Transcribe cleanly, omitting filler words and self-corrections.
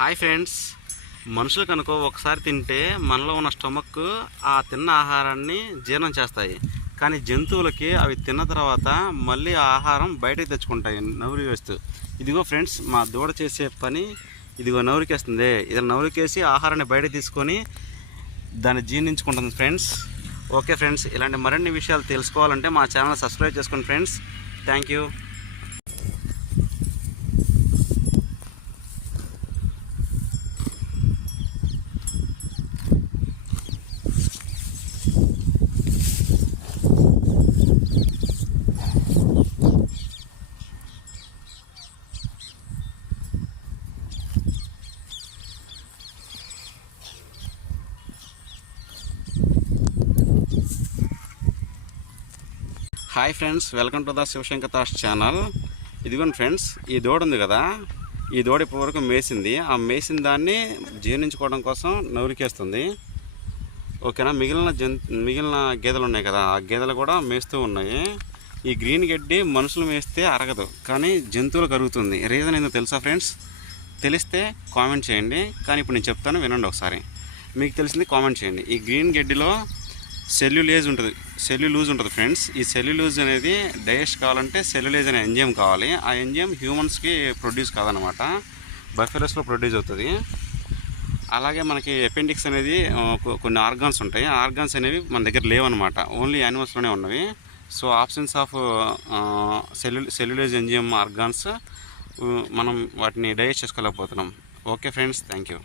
Hi friends, మనుషులకు అనుకో ఒకసారి తింటే మనలో ఉన్న స్టమక్ ఆ తిన్న ఆహారాన్ని జీర్ణం చేస్తాయి. కానీ జంతువులకి అవి తిన్న తర్వాత మళ్ళీ ఆ ఆహారం బయటకు తెచ్చుకుంటాయి నవ్వులు వేస్తూ. ఇదిగో ఫ్రెండ్స్, మా దూడ చేసే పని ఇదిగో నవ్వురికేస్తుంది. ఇది నవ్వురికేసి ఆహారాన్ని బయటకు తీసుకొని దాన్ని జీర్ణించుకుంటుంది ఫ్రెండ్స్. ఓకే ఫ్రెండ్స్, ఇలాంటి మరిన్ని విషయాలు తెలుసుకోవాలంటే మా ఛానల్ సబ్స్క్రైబ్ చేసుకోండి friends. Thank you. Hi friends, welcome to the Shivashankar thoughts channel. ఇదిగోండి ఫ్రెండ్స్, ఈ దూడ ఉంది కదా, ఈ దూడ ఇప్పటివరకు మేసింది. ఆ మేసిన దాన్ని జీర్ణించుకోవడం కోసం నవ్వురికేస్తుంది. ఓకేనా. మిగిలిన గేదెలు ఉన్నాయి కదా, ఆ గేదెలు కూడా మేస్తూ ఉన్నాయి. ఈ గ్రీన్ గడ్డి మనుషులు మేస్తే అరగదు, కానీ జంతువులకు అరుగుతుంది. రీజన్ ఏందో తెలుసా ఫ్రెండ్స్? తెలిస్తే కామెంట్ చేయండి. కానీ ఇప్పుడు నేను చెప్తాను, వినండి ఒకసారి. మీకు తెలిసింది కామెంట్ చేయండి. ఈ గ్రీన్ గడ్డిలో సెల్యులేజ్ ఉంటుంది ఫ్రెండ్స్. ఈ సెల్యులేజ్ అనేది డైజెస్ట్ కావాలంటే సెల్యులేజ్ అనే ఎంజైమ్ కావాలి. ఆ ఎంజైమ్ హ్యూమన్స్కి ప్రొడ్యూస్ కాదనమాట, బఫెలోస్లో ప్రొడ్యూస్ అవుతుంది. అలాగే మనకి అపెండిక్స్ అనేది కొన్ని ఆర్గాన్స్ ఉంటాయి. ఆ ఆర్గాన్స్ అనేవి మన దగ్గర లేవన్నమాట, ఓన్లీ యానిమల్స్లోనే ఉన్నవి. So options of cellulase enzyme organs మనం వాటిని డైజెస్ట్ చేసుకోలేకపోతున్నాం. Okay friends, thank you.